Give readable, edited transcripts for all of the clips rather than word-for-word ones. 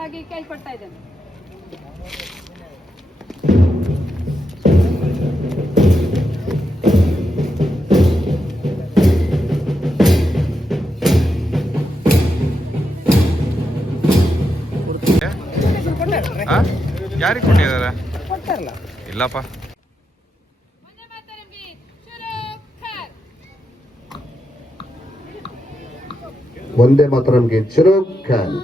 ಕೊಡಬೇಕಾಗಿ ಕೇಳ್ಕೊಡ್ತಾ ಇದ್ದೇನೆ. ಯಾರಿಗೆ ಕೊಟ್ಟಿದ್ದಾರೆ? ಇಲ್ಲಪ್ಪ. ಒಂದೇ ಮಾತರಂಗೆ ಶುರು ಖಾನ್.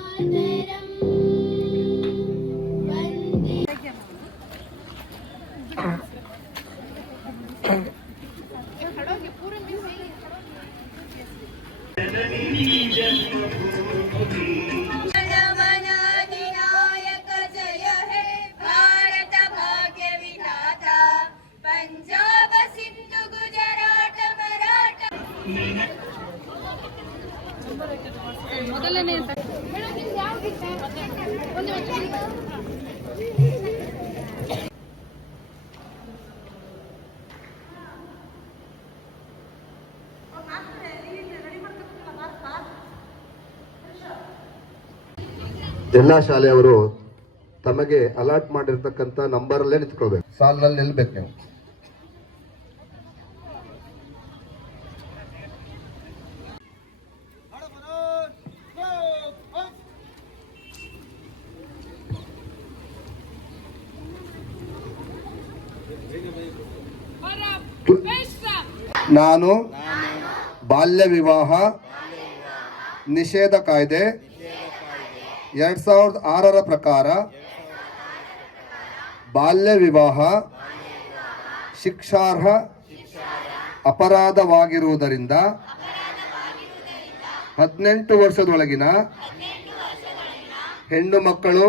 ಮೊದಲನೇ ಎಲ್ಲಾ ಶಾಲೆಯವರು ತಮಗೆ ಅಲಾಟ್ ಮಾಡಿರ್ತಕ್ಕಂಥ ನಂಬರ್ ಅಲ್ಲೇ ನಿಂತ್ಕೊಳ್ಬೇಕು. ಸಾಲಿನಲ್ಲಿ ನಿಲ್ಬೇಕು ನೀವು. ನಾನು ಬಾಲ್ಯ ವಿವಾಹ ನಿಷೇಧ ಕಾಯ್ದೆ 2006 ಪ್ರಕಾರ ಬಾಲ್ಯ ವಿವಾಹ ಶಿಕ್ಷಾರ್ಹ ಅಪರಾಧವಾಗಿರುವುದರಿಂದ 18 ವರ್ಷದೊಳಗಿನ ಹೆಣ್ಣು ಮಕ್ಕಳು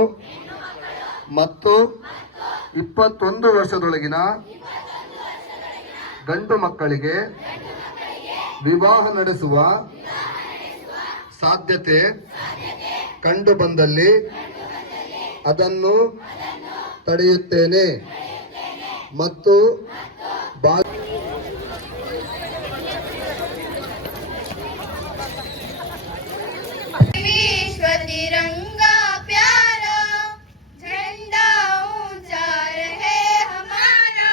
ಮತ್ತು 21 ವರ್ಷದೊಳಗಿನ ಗಂಡು ಮಕ್ಕಳಿಗೆ ವಿವಾಹ ನಡೆಸುವ ಸಾಧ್ಯತೆ ಕಂಡು ಬಂದಲ್ಲಿ ಅದನ್ನು ತಡೆಯುತ್ತೇನೆ ಮತ್ತು तिरंगा प्यारा झंडा ऊंचा रहे हमारा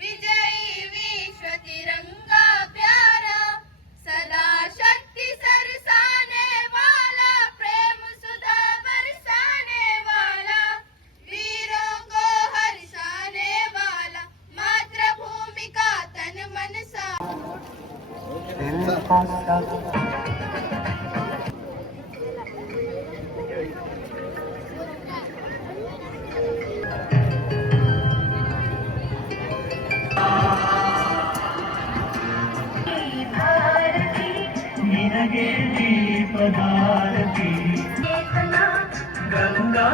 विजयी विश्व तिरंगा प्यारा सदा शक्ति सरसाने वाला प्रेम सुधा बरसाने वाला वीरों को हर्षाने वाला मातृभूमि का तन मन सा दीपदारती गंगा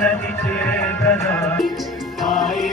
नदी चेतना आए